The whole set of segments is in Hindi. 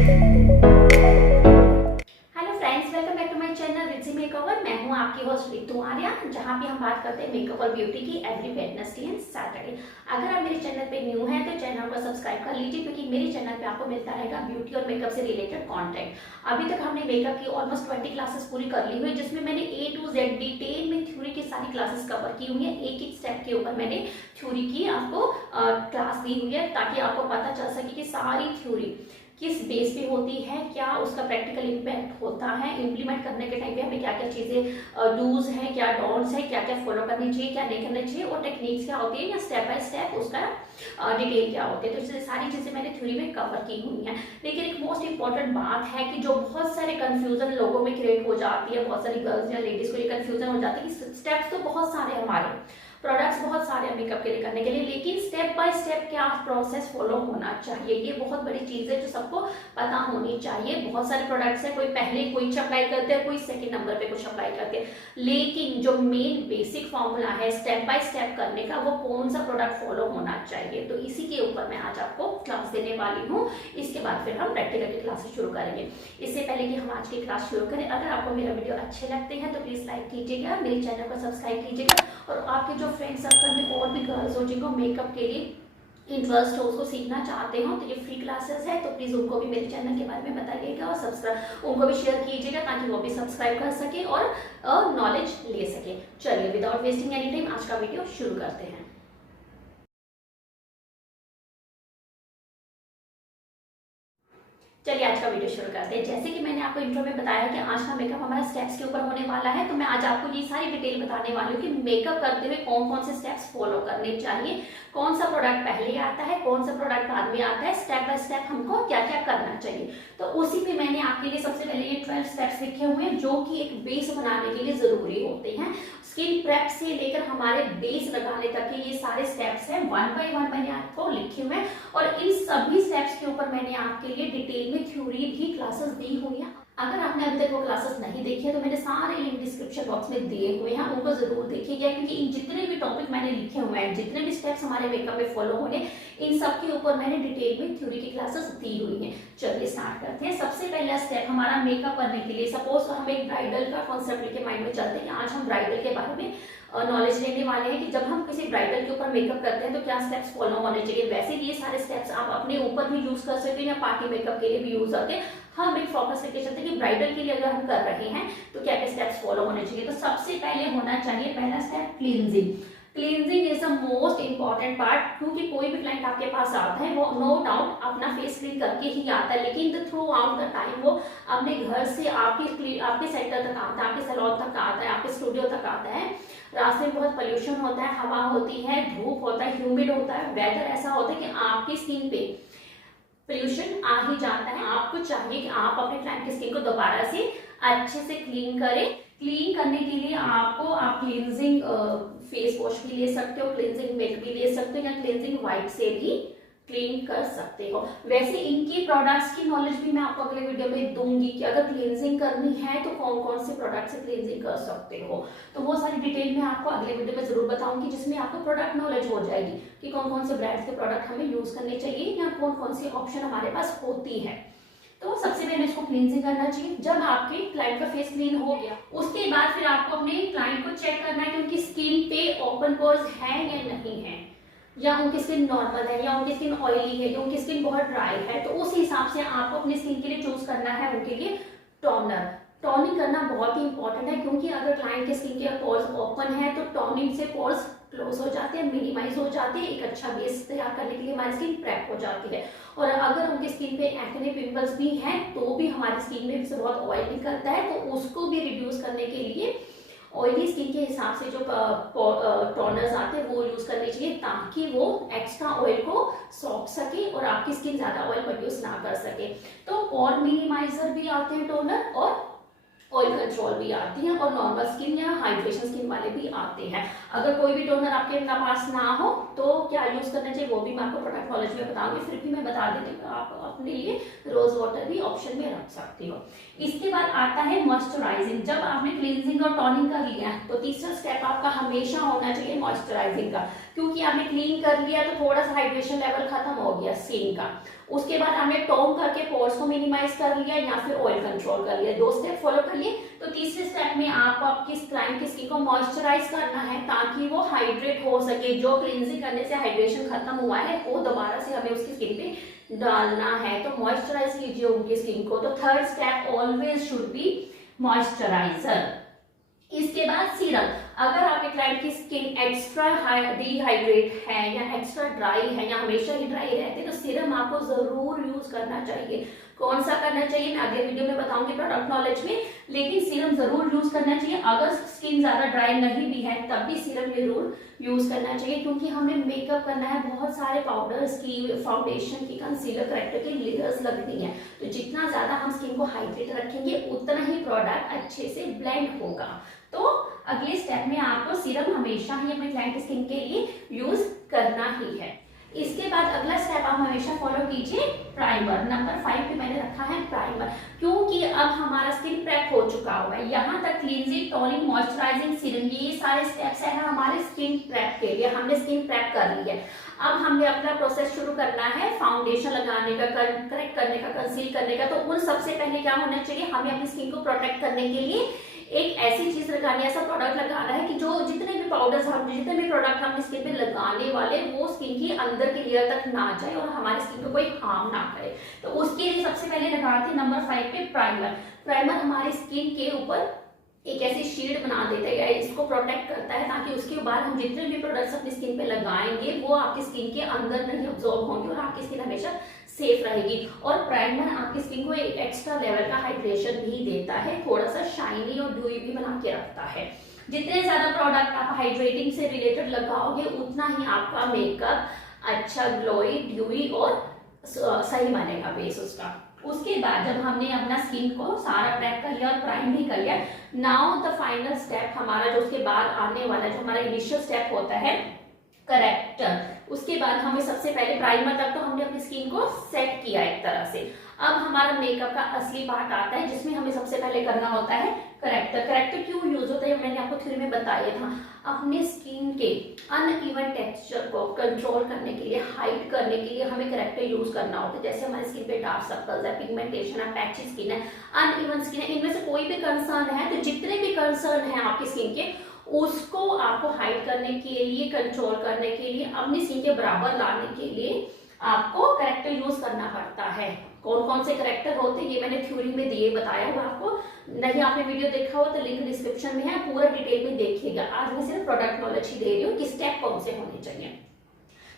Hello friends, welcome back to my channel Riddhi makeover. मैं हूं आपकी होस्ट रितु आर्या, जहां पे हम बात करते हैं मेकअप और ब्यूटी की एवरी वेडनेसडे एंड सैटरडे। अगर आप मेरे चैनल पे न्यू हैं तो चैनल को सब्सक्राइब कर लीजिए, क्योंकि मेरे चैनल पे आपको मिलता रहेगा ब्यूटी और मेकअप से रिलेटेड कंटेंट। अभी तक हमने मेकअप की ऑलमोस्ट 20 क्लासेस पूरी कर ली हुई है, जिसमें मैंने A to Z डिटेल में थ्योरी की सारी क्लासेस कवर की हुई है। एक एक स्टेप के ऊपर मैंने थ्योरी की आपको क्लास दी हुई है, ताकि आपको पता चल सके कि सारी थ्योरी किस बेस पे होती है, क्या उसका प्रैक्टिकल इम्पैक्ट होता है, इम्प्लीमेंट करने के टाइम पे हमें क्या क्या चीज़ें डूज हैं, क्या डोंट्स हैं, क्या क्या फॉलो करनी चाहिए, क्या नहीं करना चाहिए, और टेक्निक्स क्या होती है या स्टेप बाय स्टेप उसका डिटेल क्या होती है। तो इसलिए सारी चीज़ें मैंने थ्योरी में कवर की हुई हैं। लेकिन एक मोस्ट इंपॉर्टेंट बात है कि जो बहुत सारे कन्फ्यूजन लोगों में क्रिएट हो जाती है, बहुत सारी गर्ल्स या लेडीज को ये कन्फ्यूजन हो जाती है कि स्टेप्स तो बहुत सारे हमारे, प्रोडक्ट्स बहुत सारे हैं मेकअप के लिए करने के लिए, लेकिन स्टेप बाय स्टेप क्या प्रोसेस फॉलो होना चाहिए, ये बहुत बड़ी चीज है जो सबको पता होनी चाहिए। बहुत सारे प्रोडक्ट्स हैं, कोई पहले कुछ अप्लाई करते हैं, कोई सेकंड नंबर पे कुछ अप्लाई करते हैं, लेकिन जो मेन बेसिक फॉर्मूला है स्टेप बाय स्टेप करने का, वो कौन सा प्रोडक्ट फॉलो होना चाहिए, तो इसी के ऊपर मैं आज आपको क्लास देने वाली हूँ। इसके बाद फिर हम प्रैक्टिकल की क्लासेस शुरू करेंगे। इससे पहले कि हम आज की क्लास शुरू करें, अगर आपको मेरा वीडियो अच्छे लगते हैं तो प्लीज लाइक कीजिएगा, मेरे चैनल को सब्सक्राइब कीजिएगा, और आपके जो फ्रेंड सर्कल में और भी गर्ल्स हो जिनको मेकअप के लिए इंटरेस्ट हो, उसको सीखना चाहते हो, तो ये फ्री क्लासेस है, तो प्लीज उनको भी मेरे चैनल के बारे में बताइएगा और सब्सक्राइब उनको भी शेयर कीजिएगा, ताकि वो भी सब्सक्राइब कर सके और नॉलेज ले सके। चलिए विदाउट वेस्टिंग एनी टाइम आज का वीडियो शुरू करते हैं। चलिए आज का वीडियो शुरू करते हैं। जैसे कि मैंने आपको इंट्रो में बताया कि आज का मेकअप हमारा स्टेप्स के ऊपर होने वाला है, तो मैं आज आपको ये सारी डिटेल बताने वाली हूँ कि मेकअप करते हुए कौन कौन से स्टेप्स फॉलो करने चाहिए, कौन सा प्रोडक्ट पहले आता है, कौन सा प्रोडक्ट बाद में आता है, स्टेप बाय स्टेप हमको क्या क्या करना चाहिए। तो उसी पे मैंने आपके लिए सबसे पहले ये 12 स्टेप्स लिखे हुए हैं, जो कि एक बेस बनाने के लिए जरूरी होते हैं। स्किन प्रेप से लेकर हमारे बेस लगाने तक के ये सारे स्टेप्स हैं, वन बाय वन मैंने आपको लिखे हुए हैं, और इन सभी स्टेप्स के ऊपर मैंने आपके लिए डिटेल में थ्योरी भी क्लासेस दी हुई है। अगर आपने अभी तक वो क्लासेस नहीं देखी है तो मैंने सारे लिंक डिस्क्रिप्शन बॉक्स में दिए हुए हैं, उनको जरूर देखिएगा, क्योंकि इन जितने भी टॉपिक मैंने लिखे हुए हैं, जितने भी स्टेप्स हमारे मेकअप में फॉलो होंगे, इन सब के ऊपर मैंने डिटेल में थ्योरी की क्लासेस दी हुई हैं। चलिए स्टार्ट करते हैं। सबसे पहला स्टेप हमारा मेकअप करने के लिए, सपोज हम एक ब्राइडल का कॉन्सेप्ट लेके माइंड में चलते हैं। आज हम ब्राइडल के बारे में नॉलेज लेने वाले हैं कि जब हम किसी ब्राइडल के ऊपर मेकअप करते हैं तो क्या स्टेप्स फॉलो होने चाहिए। वैसे ये सारे स्टेप्स आप अपने ऊपर भी यूज कर सकते हैं या पार्टी मेकअप के लिए भी यूज होते हैं। हम एक फोकस लेके चलते हैं कि ब्राइडल के लिए अगर हम कर रहे हैं तो क्या क्या स्टेप्स फॉलो होने चाहिए। तो सबसे पहले होना चाहिए पहला step cleansing. Cleansing is the most important part, क्योंकि कोई भी क्लाइंट आपके पास आता है वो नो डाउट अपना फेस क्लीन करके ही आता है, लेकिन थ्रू आउट द टाइम वो अपने घर से आपके सेंटर तक आता है, आपके सैलून तक आता है, आपके स्टूडियो तक आता है। रास्ते में बहुत पोल्यूशन होता है, हवा होती है, धूप होता है, ह्यूमिड होता है, वेदर ऐसा होता है कि आपकी स्किन पे पोल्यूशन आ ही जाता है। आपको चाहिए कि आप अपने क्लाइंट की स्किन को दोबारा से अच्छे से क्लीन करें। क्लीन करने के लिए आपको आप क्लींजिंग फेस वॉश भी ले सकते हो, क्लींजिंग मिल्क भी ले सकते हो, या क्लींजिंग वाइट से भी क्लीन कर सकते हो। वैसे इनकी प्रोडक्ट्स की नॉलेज भी मैं आपको अगले वीडियो में दूंगी कि अगर क्लींजिंग करनी है तो कौन कौन से प्रोडक्ट से क्लींजिंग कर सकते हो, तो वो सारी डिटेल में आपको अगले वीडियो में जरूर बताऊंगी, जिसमें आपको प्रोडक्ट नॉलेज हो जाएगी कि कौन कौन से ब्रांड्स के प्रोडक्ट हमें यूज करने चाहिए या कौन कौन सी ऑप्शन हमारे पास होती है। तो सबसे पहले इसको क्लींजिंग करना चाहिए। जब आपके क्लाइंट का फेस क्लीन हो गया, उसके बाद फिर आपको अपने क्लाइंट को चेक करना है कि उनकी स्किन पे ओपन पोर्स है या नहीं है, या उनकी स्किन नॉर्मल है, या उनकी स्किन ऑयली है, या उनकी स्किन बहुत ड्राई है। तो उस हिसाब से आपको अपनी स्किन के लिए चूज करना है उनके लिए टोनर। टोनिंग करना बहुत ही इंपॉर्टेंट है, क्योंकि अगर क्लाइंट के स्किन के पोर्स ओपन है तो टोनिंग से पोर्स क्लोज हो जाते हैं, मिनिमाइज हो जाते हैं, एक अच्छा बेस तैयार करने के लिए हमारी स्किन प्रेप हो जाती है। और अगर उनकी स्किन पे एक्ने पिंपल्स भी हैं तो भी हमारी स्किन में से बहुत ऑयल निकलता है, तो उसको भी रिड्यूस करने के लिए ऑयली स्किन के हिसाब से जो टोनर्स आते हैं वो यूज करने चाहिए, ताकि वो एक्स्ट्रा ऑयल को सोख सके और आपकी स्किन ज्यादा ऑयल प्रोड्यूस ना कर सके। तो और मिनिमाइजर भी आते हैं टोनर, और ऑयल कंट्रोल भी आती है, और नॉर्मल स्किन या हाइड्रेशन स्किन वाले भी आते हैं। अगर कोई भी टोनर आपके पास ना हो तो क्या यूज करना चाहिए वो भी मैं आपको प्रोडक्ट नॉलेज में बताऊंगी, फिर भी मैं बता देती हूँ आप अपने लिए रोज वाटर भी ऑप्शन में रख सकती हो। इसके बाद आता है मॉइस्चराइजिंग। जब आपने क्लींजिंग और टोनिंग कर लिया तो तीसरा स्टेप आपका हमेशा होना चाहिए मॉइस्चराइजिंग का। क्योंकि आपने क्लीन कर लिया तो थोड़ा सा हाइड्रेशन लेवल खत्म हो गया स्किन का। उसके बाद हमने टोन करके पोर्स को मिनिमाइज कर लिया या फिर ऑयल कंट्रोल कर लिया, 2 स्टेप फॉलो कर लिए। तो तीसरे स्टेप में आपको आपकी क्लाइंट की स्किन को मॉइस्चराइज करना है ताकि वो हाइड्रेट हो सके। जो क्लींजिंग करने से हाइड्रेशन खत्म हुआ है वो दोबारा से हमें उसकी स्किन पे डालना है, तो मॉइस्चराइज कीजिए उनकी स्किन को। तो third step always should be moisturiser. इसके बाद सीरम, अगर आपके क्लाइंट की स्किन एक्स्ट्रा डिहाइड्रेट है या एक्स्ट्रा ड्राई है या हमेशा ही ड्राई रहती है तो सीरम आपको जरूर यूज करना चाहिए। कौन सा करना चाहिए मैं अगले वीडियो में बताऊंगी प्रोडक्ट नॉलेज में, लेकिन सीरम जरूर यूज करना चाहिए। अगर स्किन ज्यादा ड्राई नहीं भी है तब भी सीरम जरूर यूज करना चाहिए, क्योंकि हमें मेकअप करना है, बहुत सारे पाउडर्स की, फाउंडेशन की, कंसीलर, करेक्टर की लेयर्स लगनी है। तो जितना ज्यादा हम स्किन को हाइड्रेट रखेंगे उतना ही प्रोडक्ट अच्छे से ब्लेंड होगा। तो अगले स्टेप में आपको सीरम हमेशा ही अपने क्लाइंट की स्किन के लिए यूज करना ही है। इसके बाद अगला स्टेप आप हमेशा फॉलो कीजिए प्राइमर। नंबर 5 पे मैंने रखा है प्राइमर, क्योंकि अब हमारा स्किन प्रेप हो चुका हुआ है। यहाँ तक क्लींजिंग, टोनिंग, मॉइस्चराइजिंग, सीरम, ये सारे स्टेप्स है हमारे स्किन प्रेप के लिए। हमने स्किन प्रेप कर ली है, अब हमें अपना प्रोसेस शुरू करना है फाउंडेशन लगाने का, करेक्ट करने का, कंसील करने का। तो उन सबसे पहले क्या होना चाहिए, हमें अपनी स्किन को प्रोटेक्ट करने के लिए एक ऐसी चीज लगानी है, ऐसा प्रोडक्ट लगाना है कि जो जितने भी पाउडर्स हम, जितने भी प्रोडक्ट हम स्किन पे लगाने वाले वो स्किन की अंदर की लेयर तक ना जाए और हमारी स्किन को कोई हार्म ना करे। तो उसके लिए सबसे पहले लगाते हैं नंबर 5 पे प्राइमर। प्राइमर हमारी स्किन के ऊपर एक ऐसी शील्ड बना देता है, इसको प्रोटेक्ट करता है ताकि उसके बाद हम जितने भी प्रोडक्ट्स अपनी स्किन पे लगाएंगे वो आपकी स्किन के अंदर नहीं अब्सॉर्ब होंगे और आपकी स्किन हमेशा सेफ रहेगी। और प्राइमर आपकी स्किन को एक एक्स्ट्रा लेवल का हाइड्रेशन भी देता है, थोड़ा सा शाइनी और ड्यूई भी बना के रखता है। जितने ज्यादा प्रोडक्ट आप हाइड्रेटिंग से रिलेटेड लगाओगे उतना ही आपका मेकअप अच्छा ग्लोई, ड्यूई और सही बनेगा बेस उसका। उसके बाद जब हमने अपना स्किन को सारा प्रेप कर लिया और प्राइम भी कर लिया, नाउ द फाइनल स्टेप हमारा जो उसके बाद आने वाला जो हमारा इनिशियल स्टेप होता है करेक्टर। उसके बाद हमें सबसे पहले प्राइमर तक तो हमने अपनी स्किन को सेट किया एक तरह से। अब हमारा मेकअप का असली पार्ट आता है जिसमें हमें सबसे पहले करना होता है करेक्टर। करेक्टर क्यों यूज होता है मैंने आपको थ्योरी में बताया था, अपने स्किन के अनइवन टेक्सचर को कंट्रोल करने के लिए, हाइड करने के लिए हमें करेक्टर यूज करना होता है। जैसे हमारी स्किन पे डार्क सर्कल्स है, पिगमेंटेशन है, पैची स्किन है, अनइवन स्किन है, इनमें से कोई भी कंसर्न है तो जितने भी कंसर्न है आपकी स्किन के उसको आपको हाइड करने के लिए, कंट्रोल करने के लिए, अपनी स्किन के बराबर लाने के लिए आपको करेक्टर यूज करना पड़ता है। कौन कौन से करेक्टर होते हैं ये मैंने थ्योरी में दिए बताया हुआ आपको, नहीं आपने वीडियो देखा हो तो लिंक डिस्क्रिप्शन में है, पूरा डिटेल में देखिएगा। आज मैं सिर्फ प्रोडक्ट नॉलेज ही दे रही हूँ कि स्टेप कौन से होने चाहिए।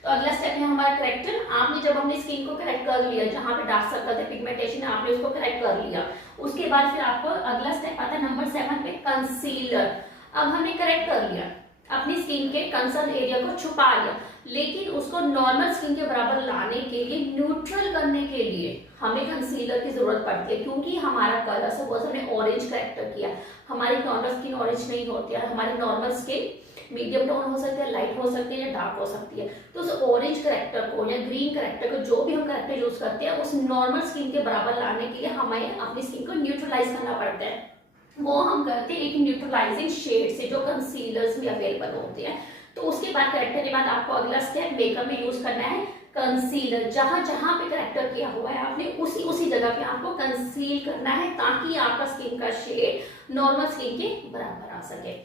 तो अगला स्टेप है हमारा करेक्टर। आपने जब अपनी स्किन को करेक्ट कर लिया, जहां पे डार्क सर्कल है, पिगमेंटेशन है, आपने उसको करेक्ट कर लिया, उसके बाद फिर आपको अगला स्टेप आता है नंबर 7 पे कंसीलर। अब हमने करेक्ट कर लिया, अपनी स्किन के कंसर्न एरिया को छुपा लिया, लेकिन उसको नॉर्मल स्किन के बराबर लाने के लिए, न्यूट्रल करने के लिए हमें कंसीलर की जरूरत पड़ती है, क्योंकि हमारा कलर सपोज हमने ऑरेंज करेक्टर किया, हमारी नॉर्मल स्किन ऑरेंज नहीं होती है, हमारी नॉर्मल स्किन मीडियम टोन हो सकती है, लाइट हो सकती है या डार्क हो सकती है। तो उस ऑरेंज करेक्टर को या ग्रीन करेक्टर को, जो भी हम करेक्टर यूज करते हैं, उस नॉर्मल स्किन के बराबर लाने के लिए हमें अपनी स्किन को न्यूट्रलाइज करना पड़ता है। वो हम करते हैं एक न्यूट्रलाइजिंग शेड से जो कंसीलर्स में अवेलेबल होते हैं। तो उसके बाद करेक्टर के बाद आपको अगला स्टेप मेकअप में यूज करना है कंसीलर। जहां जहां पे करेक्टर किया हुआ है आपने उसी जगह पे आपको कंसील करना है ताकि आपका स्किन का शेड नॉर्मल स्किन के बराबर आ सके।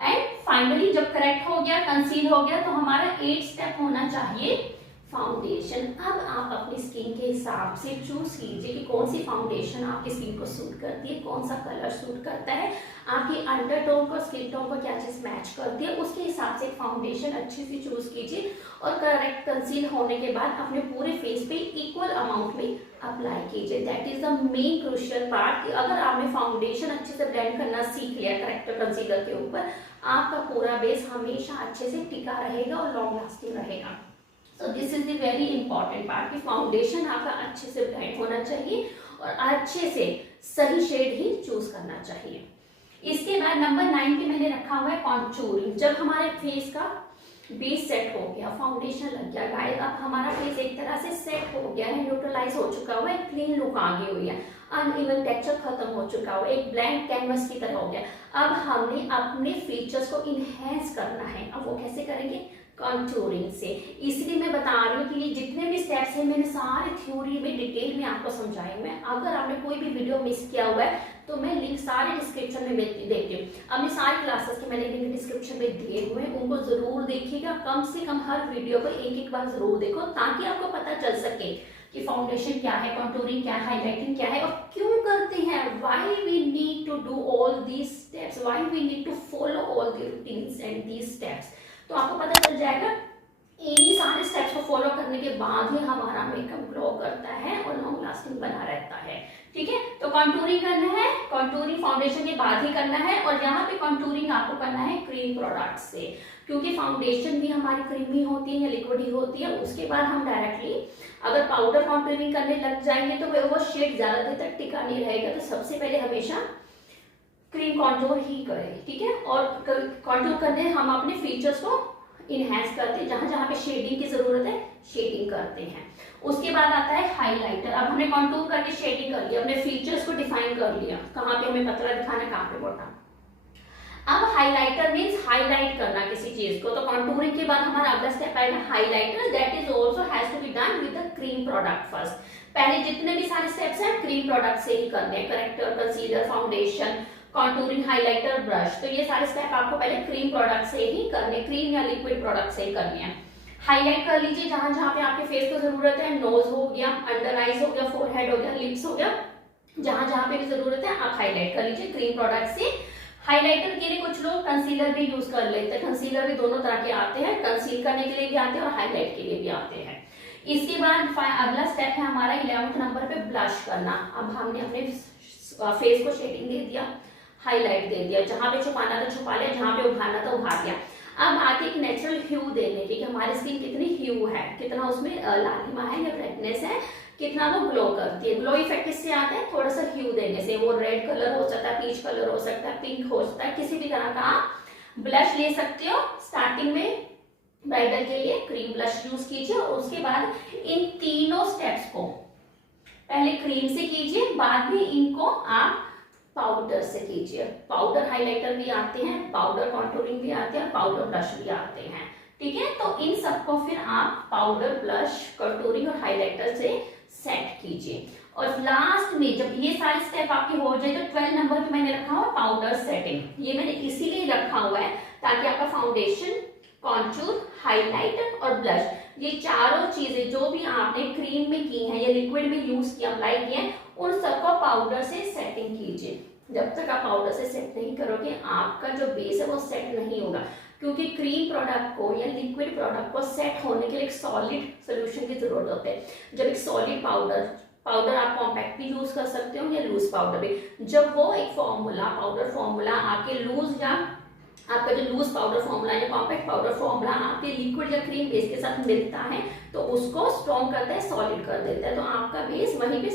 एंड फाइनली जब करेक्ट हो गया, कंसील हो गया, तो हमारा 8 स्टेप होना चाहिए फाउंडेशन। अब आप अपनी स्किन के हिसाब से चूज कीजिए कि कौन सी फाउंडेशन आपकी स्किन को सूट करती है, कौन सा कलर सूट करता है, आपकी अंडरटोन को, स्किन टोन को क्या चीज मैच करती है, उसके हिसाब से फाउंडेशन अच्छे से चूज कीजिए। और करेक्ट कंसील होने के बाद अपने पूरे फेस पे इक्वल अमाउंट में अप्लाई कीजिए। That is the main crucial part कि अगर आपने फाउंडेशन अच्छे से ब्लेंड करना सीख लिया करेक्टर कंसीलर के ऊपर, आपका पूरा बेस हमेशा अच्छे से टिका रहेगा और लॉन्ग लास्टिंग रहेगा। So this is the very important part कि फाउंडेशन आपका अच्छे से ब्लेंड होना चाहिए और अच्छे से सही शेड ही चूज करना चाहिए। इसके बाद नंबर 9 पे मैंने रखा हुआ है कॉन्टूरिंग। जब हमारे फेस का बेस सेट हो गया, फाउंडेशन लग गया, गाइस अब हमारा फेस एक तरह से सेट हो गया है, न्यूट्रलाइज हो चुका हुआ है, क्लीन लुक आ गई हुई है, अनइवन टेक्सचर खत्म हो चुका हुआ है, एक ब्लैंक कैनवस की तरह हो गया। अब हमने अपने फीचर्स को इनहेंस करना है। अब वो कैसे करेंगे? कंटूरिंग से। इसलिए मैं बता रही हूँ कि ये जितने भी स्टेप्स हैं मैंने सारे थ्योरी में डिटेल में आपको समझाए हुए हैं। अगर आपने कोई भी वीडियो मिस किया हुआ है तो मैं लिंक सारे डिस्क्रिप्शन में देती हूँ। अपनी सारी क्लासेस के मैंने लिंक डिस्क्रिप्शन में दिए हुए हैं, उनको जरूर देखिएगा। कम से कम हर वीडियो को एक एक बार जरूर देखो ताकि आपको पता चल सके कि फाउंडेशन क्या है, कंटूरिंग क्या है, हाईलाइटिंग क्या है और क्यों करते हैं, why we need to do all these steps, why we need to follow all the routines and these steps. तो आपको पता चल जाएगा। इन्हीं सारे स्टेप्स को फॉलो करने के बाद ही हमारा मेकअप ग्लो करता है और लॉन्ग लास्टिंग बना रहता है। ठीक है, तो कंटूरिंग करना है, कंटूरिंग फाउंडेशन के बाद ही करना है और यहाँ पे कंटूरिंग आपको करना है क्रीम प्रोडक्ट से, क्योंकि फाउंडेशन भी हमारी क्रीमी होती है या लिक्विड ही होती है। उसके बाद हम डायरेक्टली अगर पाउडर कंटूरिंग करने लग जाएंगे तो वो शेड ज्यादा देर तक टिका नहीं रहेगा। तो सबसे पहले हमेशा क्रीम कॉन्टूर ही करें। ठीक है, और कॉन्टूर करने हम अपने फीचर्स को इनहेंस करते हैं, जहां जहां पे शेडिंग की जरूरत है शेडिंग करते हैं। उसके बाद आता है हाइलाइटर। अब हमने कॉन्टूर करके शेडिंग कर लिया, अपने फीचर्स को डिफाइन कर लिया, कहाँ पे हमें पतला दिखाना है, कहाँ पे मोटा। अब हाइलाइटर मींस हाईलाइट करना किसी चीज को। तो कॉन्टूरिंग के बाद हमारा अगला स्टेप आएगा highlighter. That is also has to be done with the cream product first. पहले जितने भी सारे स्टेप्स हैं क्रीम प्रोडक्ट से ही करने हैं, character, concealer, foundation, contouring, highlighter, brush. तो ये सारे स्टेप आपको पहले क्रीम प्रोडक्ट से ही करने, क्रीम या लिक्विड प्रोडक्ट से ही करने हैं। हाईलाइट कर लीजिए जहां जहां पे आपके फेस को जरूरत है, नोज हो गया, अंडर आईज हो गया, फोरहेड हो गया, लिप्स हो गया, जहां जहां पे भी जरूरत है आप हाईलाइट कर लीजिए क्रीम प्रोडक्ट से। हाइलाइटर के लिए कुछ लोग कंसीलर भी यूज कर लेते हैं। कंसीलर भी दोनों तरह के आते हैं, कंसील करने के लिए भी आते हैं और हाईलाइट के लिए भी आते हैं। इसके बाद अगला स्टेप है हमारा 11वें नंबर पे ब्लश करना। अब हमने अपने फेस को शेडिंग दे दिया, हाईलाइट दे दिया, जहां पे छुपाना था छुपा लिया, जहां पे उभारना था उभार लिया। अब आते एक नेचुरल ह्यू देने की, कि हमारी स्किन कितनी ह्यू है, कितना उसमें लालिमा है या ब्राइटनेस है, कितना वो ग्लो करती है। ग्लो इफेक्ट किससे आता है, थोड़ा सा ह्यू देने से। वो रेड कलर हो सकता है, पीच कलर हो सकता है, पिंक हो सकता है, किसी भी तरह का आप ब्लश ले सकते हो। स्टार्टिंग में ब्राइडल के लिए क्रीम ब्लश यूज कीजिए और उसके बाद इन तीनों स्टेप्स को पहले क्रीम से कीजिए, बाद में इनको आप पाउडर से कीजिए। पाउडर हाइलाइटर भी आते हैं, पाउडर कॉन्टूरिंग भी आते हैं, पाउडर ब्लश भी आते हैं। ठीक है, तो इन सबको फिर आप पाउडर, ब्लश, कॉन्टूरिंग और हाइलाइटर से सेट कीजिए। और लास्ट में जब ये सारे स्टेप आपके हो जाए तो 12 नंबर पे मैंने रखा हुआ पाउडर सेटिंग। ये मैंने इसीलिए रखा हुआ है ताकि आपका फाउंडेशन, कॉन्टूर, हाइलाइटर और ब्लश, ये चारों चीजें जो भी आपने क्रीम में की हैं या लिक्विड में यूज किया, अप्लाई किया है, उन सबको पाउडर से सेटिंग कीजिए। जब तक आप पाउडर से सेट नहीं करोगे आपका जो बेस है वो सेट नहीं होगा, क्योंकि क्रीम प्रोडक्ट को या लिक्विड प्रोडक्ट को सेट होने के लिए एक सॉलिड सोल्यूशन की जरूरत होती है। जब एक सॉलिड पाउडर आप कॉम्पैक्ट भी यूज कर सकते हो या लूज पाउडर भी, जब वो एक फॉर्मूला, पाउडर फॉर्मूला आपके लूज या आपका जो लूज पाउडर फॉर्मूला या कॉम्पैक्ट पाउडर फॉर्मूला आपके लिक्विड या क्रीम बेस के साथ मिलता है तो उसको स्ट्रॉन्ग करता है, सॉलिड कर देता है, तो आपका बेस वहीं पे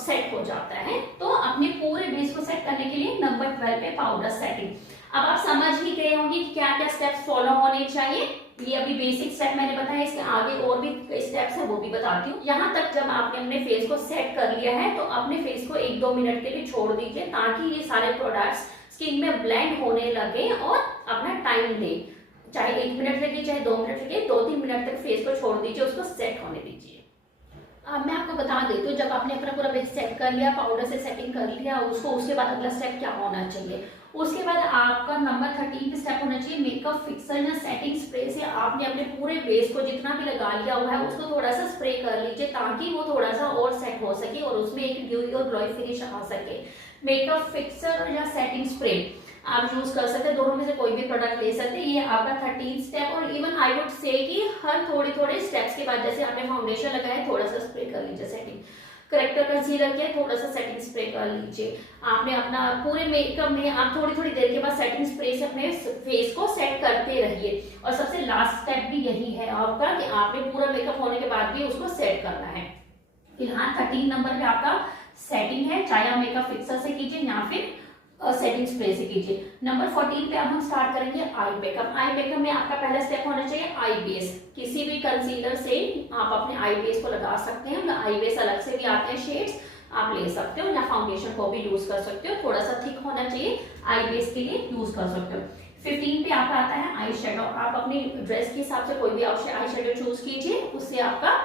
सेट हो जाता है। तो अपने पूरे बेस को सेट करने के लिए नंबर 12 पे पाउडर सेटिंग। अब आप समझ ही गए होंगे कि क्या क्या स्टेप्स फॉलो होने चाहिए। ये अभी बेसिक स्टेप मैंने बताया, इसके आगे और भी कई स्टेप्स हैं वो भी बताती हूँ। यहाँ तक जब आपने अपने फेस को सेट कर लिया है तो अपने फेस को 1-2 मिनट के लिए छोड़ दीजिए ताकि ये सारे प्रोडक्ट्स स्किन में ब्लेंड होने लगे और अपना टाइम ले। चाहे 1 मिनट लगे, चाहे 2 मिनट लगे, 2-3 मिनट तक फेस को छोड़ दीजिए, उसको सेट होने दीजिए। अब मैं आपको बता देती हूँ, जब आपने अपना पूरा बेस सेट कर लिया, पाउडर से सेटिंग कर लिया उसको, उसके बाद अगला स्टेप क्या होना चाहिए। उसके बाद आपका नंबर 13 स्टेप होना चाहिए मेकअप फिक्सर या सेटिंग स्प्रे से आपने अपने पूरे बेस को जितना भी लगा लिया हुआ है उसको थोड़ा सा स्प्रे कर लीजिए ताकि वो थोड़ा सा और सेट हो सके और उसमें एक ड्यूई और ग्लोई फिनिश आ सके। मेकअप फिक्सर या सेटिंग स्प्रे आप यूज कर सकते हैं, दोनों में से कोई भी प्रोडक्ट ले सकते हैं। ये आपका 13 स्टेप और इवन आई वुड से कि हर थोड़े स्टेप्स के बाद जैसे आपने फाउंडेशन लगाया थोड़ा सा स्प्रे कर लीजिए सेटिंग, करेक्टर कंसीलर किया थोड़ा सा सेटिंग स्प्रे कर लीजिए। आपने अपना पूरे मेकअप में आप थोड़ी देर के बाद सेटिंग स्प्रे से अपने फेस को सेट करते रहिए। और सबसे लास्ट स्टेप भी यही है आपका कि आपने पूरा मेकअप होने के बाद भी उसको सेट करना है। फिलहाल 13 नंबर पे आपका सेटिंग है, चाहे आप मेकअप फिक्सर से कीजिए या फिर सेटिंग स्प्रे से कीजिए। नंबर 14 पे अब हम स्टार्ट करेंगे आई मेकअप। आई मेकअप में आपका पहला स्टेप होना चाहिए आई बेस। किसी भी कंसीलर से आप अपने आई बेस को लगा सकते हैं, आई बेस अलग से भी आते हैं शेड्स, आप ले सकते हो या फाउंडेशन को भी यूज कर सकते हो, थोड़ा सा थिक होना चाहिए, आई बेस के लिए यूज कर सकते हो। 15 पे आपका आता है आई शेडो। आप अपनी ड्रेस के हिसाब से कोई भी आई शेडो चूज कीजिए, उससे आपका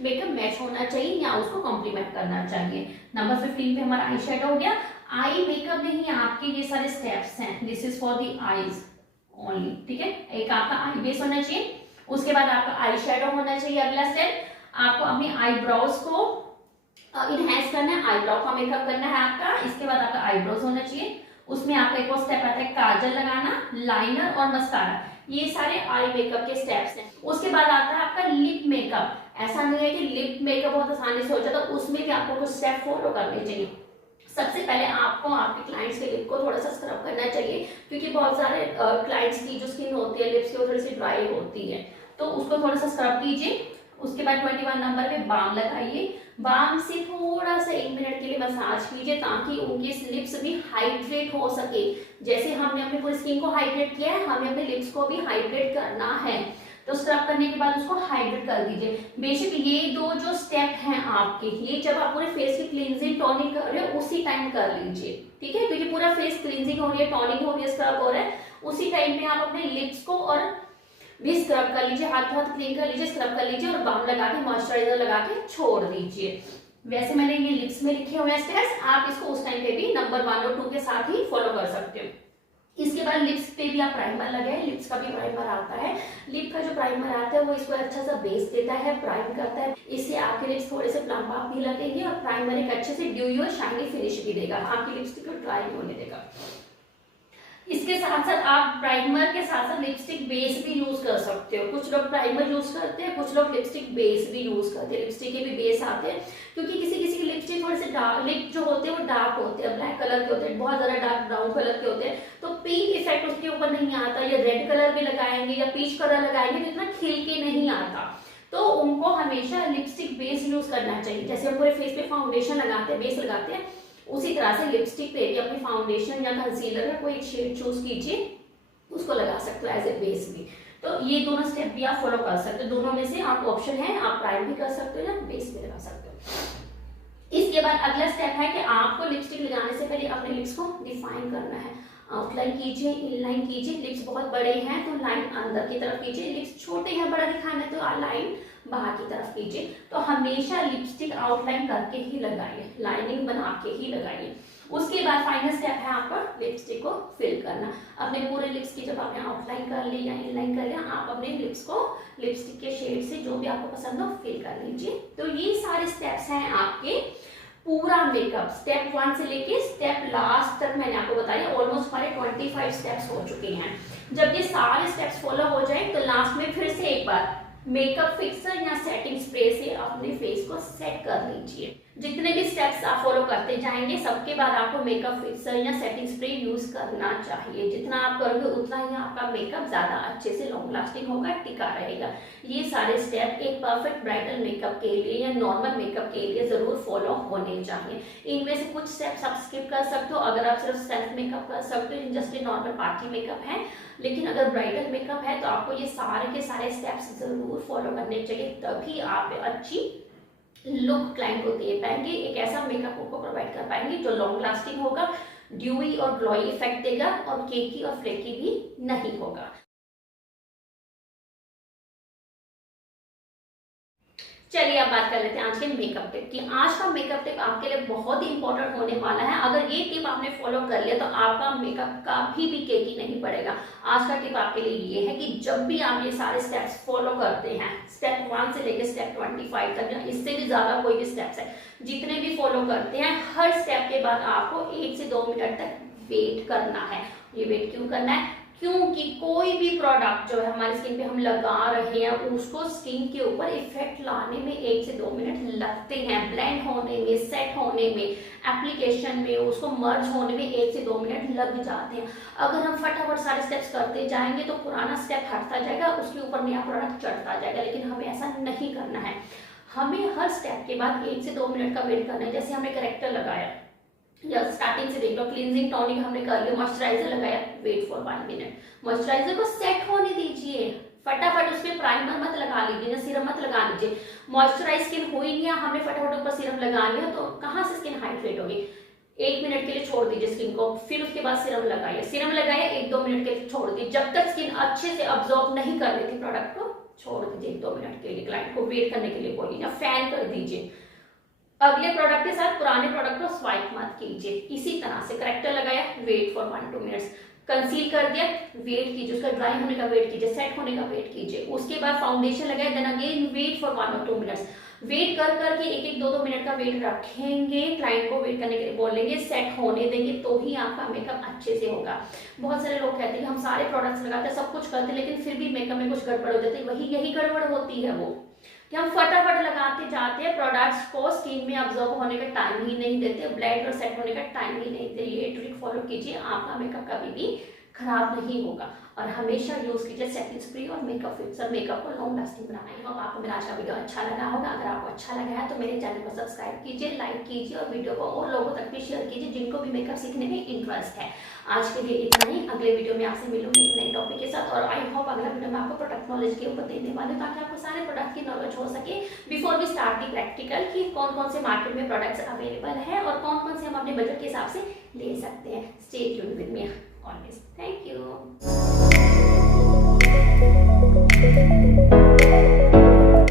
मेकअप मैच होना चाहिए या उसको कॉम्प्लीमेंट करना चाहिए। नंबर 15 पे हमारा आई शेडो हो गया। आई मेकअप में ही आपके ये सारे स्टेप्स हैं, this is for the eyes only, ठीक है। एक आपका आई बेस होना चाहिए, उसके बाद आपका आई शेडो होना चाहिए। अगला स्टेप आपको अपनी आईब्रोज को इनहेंस करना है, आईब्रो का मेकअप करना है आपका। इसके बाद आपका आईब्रोज होना चाहिए, उसमें आपका एक और स्टेप आता है काजल लगाना, लाइनर और मस्कारा। ये सारे आई मेकअप के स्टेप्स हैं। उसके बाद आता है आपका लिप मेकअप। ऐसा नहीं है कि लिप मेकअप बहुत आसानी से हो जाता, तो उसमें भी आपको कुछ स्टेप फॉलो करने चाहिए। सबसे पहले आपको आपके क्लाइंट्स के लिप को थोड़ा सा स्क्रब करना चाहिए, क्योंकि बहुत सारे क्लाइंट्स की जो स्किन होती है लिप्स की वो थोड़ी सी ड्राई होती है, तो उसको थोड़ा सा स्क्रब कीजिए। उसके बाद 21 नंबर पे बाम लगाइए। बाम से थोड़ा सा 1 मिनट के लिए मसाज कीजिए, ताकि उनकी लिप्स भी हाइड्रेट हो सके। जैसे हमने अपनी पूरी स्किन को हाइड्रेट किया है, हमें अपने लिप्स को भी हाइड्रेट करना है। तो स्क्रब करने के बाद उसको हाइड्रेट कर दीजिए। बेशक ये दो जो स्टेप हैं आपके, ये जब आप पूरे फेस की क्लींजिंग टॉनिक कर रहे हो उसी टाइम कर लीजिए, ठीक है। क्योंकि पूरा फेस क्लींजिंग हो रही है, टॉनिक हो रही है, स्क्रब हो रहा है, उसी टाइम पे आप अपने लिप्स को और भी स्क्रब कर लीजिए, हाथ हाथ क्लीन कर लीजिए, स्क्रब कर लीजिए और बाम लगा के मॉइस्चराइजर लगा के छोड़ दीजिए। वैसे मैंने ये लिप्स में लिखे हुए हैं स्टेप्स, आप इसको उस टाइम पे भी नंबर 1 और 2 के साथ ही फॉलो कर सकते हो। इसके बाद लिप्स पे भी आप प्राइमर लगाए, लिप्स का भी प्राइमर आता है। लिप का जो प्राइमर आता है वो इसको अच्छा सा बेस देता है, प्राइम करता है, इससे आपके लिप्स थोड़े से प्लम्प अप भी लगेंगे और प्राइमर एक अच्छे से ड्यूई और शाइनी फिनिश भी देगा, आपकी लिपस्टिक को ड्राई नहीं होने देगा। इसके साथ साथ आप प्राइमर के साथ साथ लिपस्टिक बेस भी यूज कर सकते हो। कुछ लोग प्राइमर यूज करते हैं, कुछ लोग लिपस्टिक बेस भी यूज करते हैं। लिपस्टिक के भी बेस आते हैं, क्योंकि किसी किसी की लिपस्टिक थोड़े से डार्क, लिप जो होते हैं वो डार्क होते हैं, ब्लैक कलर के होते हैं, बहुत ज्यादा डार्क ब्राउन कलर के होते हैं, तो पिंक इफेक्ट उसके ऊपर नहीं आता। या रेड कलर भी लगाएंगे या पीच कलर लगाएंगे तो इतना खिल के नहीं आता। तो उनको हमेशा लिपस्टिक बेस यूज करना चाहिए। जैसे हम पूरे फेस पे फाउंडेशन लगाते हैं, बेस लगाते हैं, उसी तरह से लिपस्टिक पे भी अपनी फाउंडेशन या कंसीलर का कोई एक शेड चूज कीजिए, उसको लगा सकते हो एज ए बेस भी। तो ये दोनों स्टेप भी आप फॉलो कर सकते हो। दोनों में से आप ऑप्शन है, आप प्राइम भी कर सकते हो या बेस भी लगा सकते हो। इसके बाद अगला स्टेप है कि आपको लिपस्टिक लगाने से पहले अपने लिप्स को डिफाइन करना है। आउटलाइन कीजिए, इनलाइन कीजिए। लिप्स बहुत बड़े हैं तो लाइन अंदर की तरफ कीजिए, लिप्स छोटे हैं बड़ा दिखाना है तो लाइन बाहर की तरफ कीजिए। तो हमेशा लिपस्टिक आउटलाइन करके ही लगाइए, लाइनिंग बना के ही लगाइए। उसके बाद फाइनल स्टेप है आपका लिपस्टिक को फिल करना। अपने पूरे लिप्स की जब आपने आउटलाइन कर ली या इनलाइन कर लिया, आप अपने लिप्स को लिपस्टिक के शेड से जो भी आपको पसंद हो फिल कर लीजिए। तो ये सारे स्टेप्स हैं आपके पूरा मेकअप, स्टेप 1 से लेके स्टेप लास्ट तक मैंने आपको बताया। ऑलमोस्ट हमारे 25 स्टेप्स हो चुके हैं। जब ये सारे स्टेप्स फॉलो हो जाए तो लास्ट में फिर से एक बार मेकअप फिक्सर या सेटिंग स्प्रे से अपने फेस को सेट कर लीजिए। जितने भी स्टेप्स आप फॉलो करते जाएंगे सबके बाद आपको मेकअप फिक्सर या सेटिंग स्प्रे यूज करना चाहिए। जितना आप करोगे उतना ही आपका मेकअप ज्यादा अच्छे से लॉन्ग लास्टिंग होगा, टिका रहेगा। ये सारे स्टेप एक परफेक्ट ब्राइडल मेकअप के लिए या नॉर्मल मेकअप के लिए जरूर फॉलो होने चाहिए। इनमें से कुछ स्टेप्स आप स्किप कर सकते हो अगर आप सिर्फ सेल्फ मेकअप कर सकते हो, just a normal party makeup है। लेकिन अगर ब्राइडल मेकअप है तो आपको ये सारे के सारे स्टेप्स जरूर फॉलो करने चाहिए, तभी आप अच्छी लुक क्लाइंट को दे पाएंगे, एक ऐसा मेकअप को प्रोवाइड कर पाएंगे जो लॉन्ग लास्टिंग होगा, ड्यूई और ग्लोई इफेक्ट देगा और केकी और फ्लेकी भी नहीं होगा। चलिए अब बात कर लेते हैं आज के मेकअप टिप की। आज का मेकअप टिप आपके लिए बहुत ही इंपॉर्टेंट होने वाला है। अगर ये टिप आपने फॉलो कर लिया तो आपका मेकअप कभी भी केकी नहीं पड़ेगा। आज का टिप आपके लिए ये है कि जब भी आप ये सारे स्टेप्स फॉलो करते हैं, स्टेप 1 से लेकर स्टेप 25 तक या इससे भी ज्यादा कोई भी स्टेप्स है, जितने भी फॉलो करते हैं, हर स्टेप के बाद आपको 1 से 2 मिनट तक वेट करना है। ये वेट क्यों करना है? क्योंकि कोई भी प्रोडक्ट जो है हमारी स्किन पे हम लगा रहे हैं उसको स्किन के ऊपर इफेक्ट लाने में 1 से 2 मिनट लगते हैं, ब्लेंड होने में, सेट होने में, एप्लीकेशन में, उसको मर्ज होने में 1 से 2 मिनट लग जाते हैं। अगर हम फटाफट सारे स्टेप्स करते जाएंगे तो पुराना स्टेप हटता जाएगा, उसके ऊपर नया प्रोडक्ट चढ़ता जाएगा। लेकिन हमें ऐसा नहीं करना है। हमें हर स्टेप के बाद 1 से 2 मिनट का वेट करना है। जैसे हमने करेक्टर लगाया या स्टार्टिंग से देख लो, क्लींजिंग टॉनिक हमने कर लिया, मॉइस्चराइजर लगाया, वेट फॉर 1 मिनट। मॉइस्चराइजर को सेट होने दीजिए, फटाफट उसमें प्राइमर मत लगा लीजिए, सीरम मत लगा लीजिए। मॉइस्चराइज स्किन हुई नहीं है, हमने फटाफट ऊपर सीरम लगा लिया तो कहाँ से स्किन हाइड्रेट होगी? 1 मिनट के लिए छोड़ दीजिए स्किन को, फिर उसके बाद सीरम लगाइए। सीरम लगाइए, 1-2 मिनट के लिए छोड़ दीजिए। जब तक स्किन अच्छे से अब्जॉर्ब नहीं कर लेती प्रोडक्ट को, छोड़ दीजिए 1-2 मिनट के लिए। क्लाइंट को वेट करने के लिए बोलिए या फैन कर दीजिए। अगले प्रोडक्ट के साथ पुराने प्रोडक्ट को स्वाइप मत कीजिए। इसी तरह से करेक्टर लगाया, वेट फॉर 1-2 मिनट्स, कंसील कर दिया, वेट कीजिए, उसका ड्राई होने का वेट कीजिए, सेट होने का वेट कीजिए। उसके बाद फाउंडेशन लगाए, देन अगेन वेट फॉर 1 और 2 मिनट्स। वेट कर करके 1-1, 2-2 मिनट का वेट रखेंगे, क्लाइंट को वेट करने के लिए बोलेंगे, सेट होने देंगे, तो ही आपका मेकअप अच्छे से होगा। बहुत सारे लोग कहते हैं हम सारे प्रोडक्ट्स लगाते हैं, सब कुछ करते हैं, लेकिन फिर भी मेकअप में कुछ गड़बड़ हो जाती है। वही यही गड़बड़ होती है वो कि हम फटाफट लगाते जाते हैं, प्रोडक्ट्स को स्किन में अब्जॉर्ब होने का टाइम ही नहीं देते, ब्लेंड और सेट होने का टाइम ही नहीं देते। ये ट्रिक फॉलो कीजिए, आपका मेकअप कभी भी खराब नहीं होगा। और हमेशा यूज कीजिए सेटिंग स्प्रे और मेकअप फिक्सर, मेकअप को लॉन्ग लास्टिंग बनाना है। आपको मेरा आज का वीडियो अच्छा लगा होगा। अगर आपको अच्छा लगा है तो मेरे चैनल को सब्सक्राइब कीजिए, लाइक कीजिए और वीडियो को और लोगों तक भी शेयर कीजिए जिनको भी मेकअप सीखने में इंटरेस्ट है। आज के लिए इतना ही। अगले वीडियो में आपसे मिलूंगी एक नए टॉपिक के साथ, और आई होप अगला वीडियो में आपको प्रोडक्ट नॉलेज के ऊपर देने वाले, ताकि आपको सारे प्रोडक्ट की नॉलेज हो सके before we start the practical, कि कौन कौन से मार्केट में प्रोडक्ट्स अवेलेबल है और कौन कौन से हम अपने बजट के हिसाब से ले सकते हैं। Stay tuned with